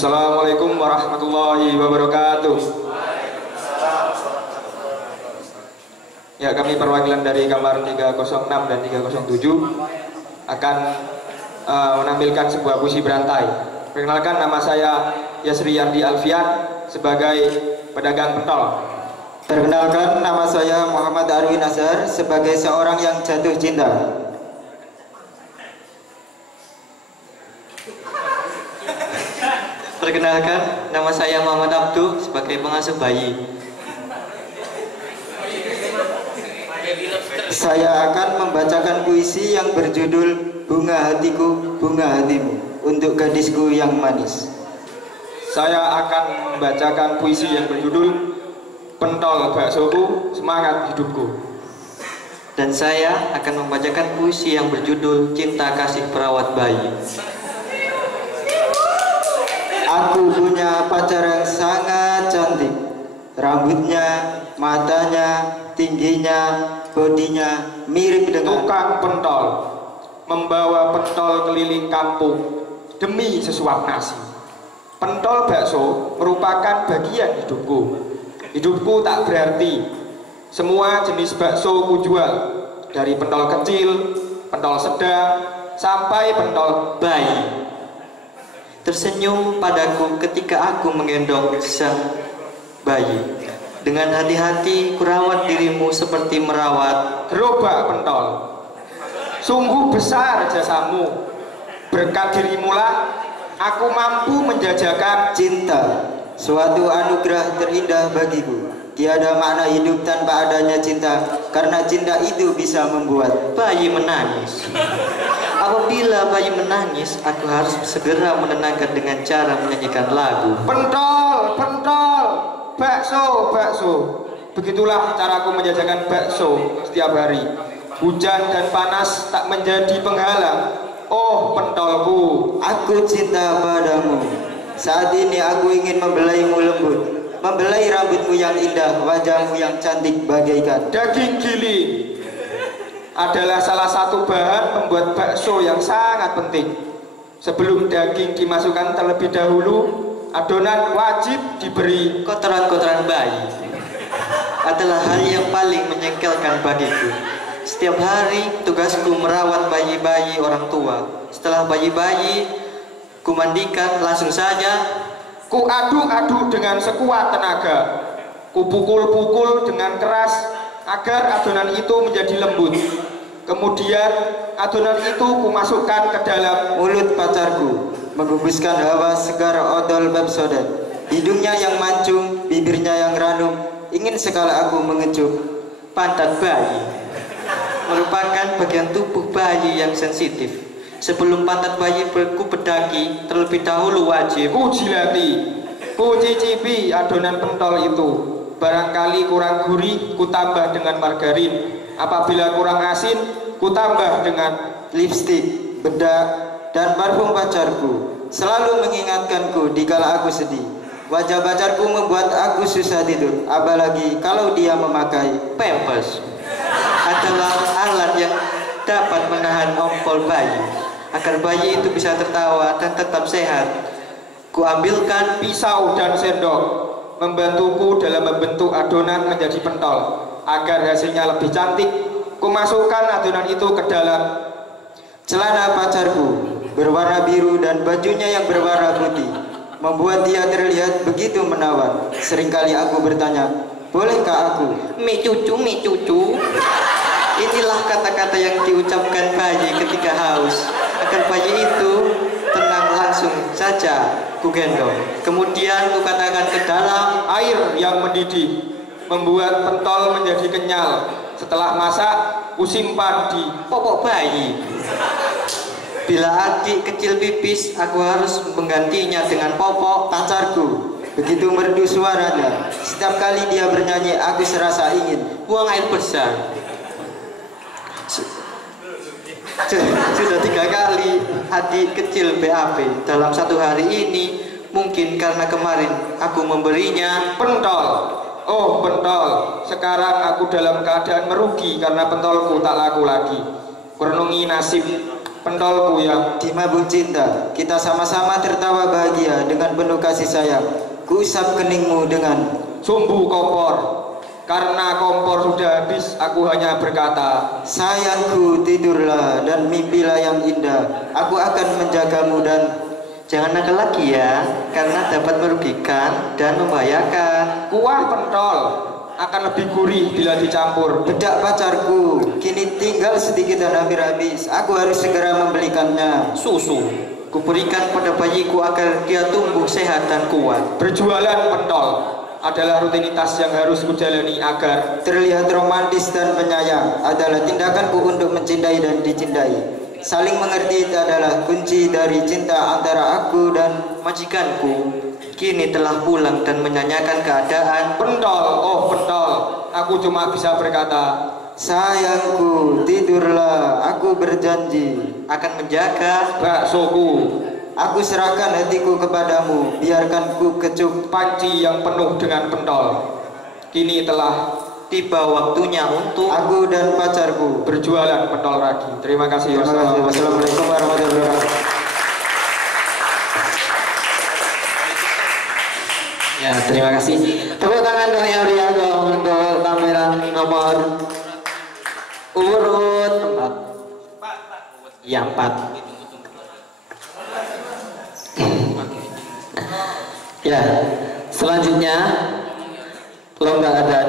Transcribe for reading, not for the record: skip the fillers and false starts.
Assalamualaikum warahmatullahi wabarakatuh. Ya, kami perwakilan dari kamar 306 dan 307 akan menampilkan sebuah puisi berantai. Perkenalkan, nama saya Yasri Andi Alfian sebagai pedagang pentol. Perkenalkan, nama saya Muhammad Arwin Azhar sebagai seorang yang jatuh cinta. Perkenalkan, nama saya Muhammad Abdu sebagai pengasuh bayi. Saya akan membacakan puisi yang berjudul Bunga Hatiku, Bunga Hatimu untuk gadisku yang manis. Saya akan membacakan puisi yang berjudul Pentol Baksoku, Semangat Hidupku. Dan saya akan membacakan puisi yang berjudul Cinta Kasih Perawat Bayi. Aku punya pacar yang sangat cantik. Rambutnya, matanya, tingginya, bodinya mirip dengan tukang pentol, membawa pentol keliling kampung demi sesuap nasi. Pentol bakso merupakan bagian hidupku. Hidupku tak berarti. Semua jenis bakso ku jual, dari pentol kecil, pentol sedang, sampai pentol bayi. Tersenyum padaku ketika aku menggendong sang bayi. Dengan hati-hati kurawat dirimu seperti merawat gerobak pentol. Sungguh besar jasamu. Berkat dirimulah aku mampu menjajakan cinta, suatu anugerah terindah bagiku. Tiada makna hidup tanpa adanya cinta, karena cinta itu bisa membuat bayi menangis. Apabila bayi menangis, aku harus segera menenangkan dengan cara menyanyikan lagu. Pentol, pentol, bakso, bakso. Begitulah caraku menjajakan bakso setiap hari. Hujan dan panas tak menjadi penghalang. Oh pentolku, aku cinta padamu. Saat ini aku ingin membelaimu lembut, membelai rambutmu yang indah, wajahmu yang cantik bagaikan daging giling. Adalah salah satu bahan pembuat bakso yang sangat penting. Sebelum daging dimasukkan terlebih dahulu, adonan wajib diberi kotoran-kotoran bayi. Adalah hal yang paling menjengkelkan bagiku. Setiap hari tugasku merawat bayi-bayi orang tua. Setelah bayi-bayi ku mandikan, langsung saja ku aduk-aduk dengan sekuat tenaga. Ku pukul-pukul dengan keras agar adonan itu menjadi lembut. Kemudian adonan itu kumasukkan ke dalam mulut pacarku, menggubuskan hawa segar odol bab sodet. Hidungnya yang mancung, bibirnya yang ranum. Ingin sekali aku mengecup pantat bayi. Merupakan bagian tubuh bayi yang sensitif. Sebelum pantat bayi ku bedaki, terlebih dahulu wajib ku jilati, ku cicipi adonan pentol itu. Barangkali kurang gurih, ku tambah dengan margarin. Apabila kurang asin, ku tambah dengan lipstik, bedak, dan parfum pacarku. Selalu mengingatkanku dikala aku sedih. Wajah pacarku membuat aku susah tidur, apalagi kalau dia memakai pampers. Adalah alat yang dapat menahan ompol bayi, agar bayi itu bisa tertawa dan tetap sehat. Ku ambilkan pisau dan sendok, membantuku dalam membentuk adonan menjadi pentol. Agar hasilnya lebih cantik, ku masukkan adonan itu ke dalam celana pacarku berwarna biru dan bajunya yang berwarna putih, membuat dia terlihat begitu menawan. Seringkali aku bertanya, bolehkah aku? Mi cucu, mi cucu. Inilah kata-kata yang diucapkan bayi ketika haus. Agar bayi itu tenang, langsung saja ku gendong. Kemudian ku katakan ke dalam air yang mendidih, membuat pentol menjadi kenyal. Setelah masak, ku simpan di popok bayi. Bila adik kecil pipis, aku harus menggantinya dengan popok pacarku. Begitu merdu suaranya, setiap kali dia bernyanyi, aku serasa ingin buang air besar. Sudah 3 kali adik kecil BAB dalam satu hari ini. Mungkin karena kemarin aku memberinya pentol. Oh pentol, sekarang aku dalam keadaan merugi karena pentolku tak laku lagi. Merenungi nasib, pentolku yang Di mabuk cinta, kita sama-sama tertawa bahagia dengan penuh kasih sayang. Kuusap keningmu dengan sumbu kompor. Karena kompor sudah habis, aku hanya berkata, sayangku, tidurlah dan mimpilah yang indah. Aku akan menjagamu dan Jangan nakal lagi ya, karena dapat merugikan dan membahayakan. kuah pentol akan lebih gurih bila dicampur. bedak pacarku. Kini tinggal sedikit dan hampir habis. Aku harus segera membelikannya. Susu, kuberikan pada bayiku agar dia tumbuh sehat dan kuat. Berjualan pentol adalah rutinitas yang harus kujalani agar Terlihat romantis dan penyayang adalah tindakanku untuk mencintai dan dicintai. Saling mengerti adalah kunci dari cinta antara aku dan Majikanku kini telah pulang dan menyanyikan keadaan. pentol. Oh pentol, aku cuma bisa berkata, sayangku, tidurlah. Aku berjanji Akan menjaga baksoku, aku serahkan hatiku kepadamu. Biarkan ku kecup. panci yang penuh dengan pentol. Kini telah tiba waktunya untuk Aku dan pacarku. berjualan pentol lagi. Terima kasih. Terima kasih. Wassalamualaikum warahmatullahi wabarakatuh. Ya, terima kasih. Tepuk tangan dong yang meriah dong untuk kamera nomor urut 4. Ya, 4. Ya, selanjutnya lomba ada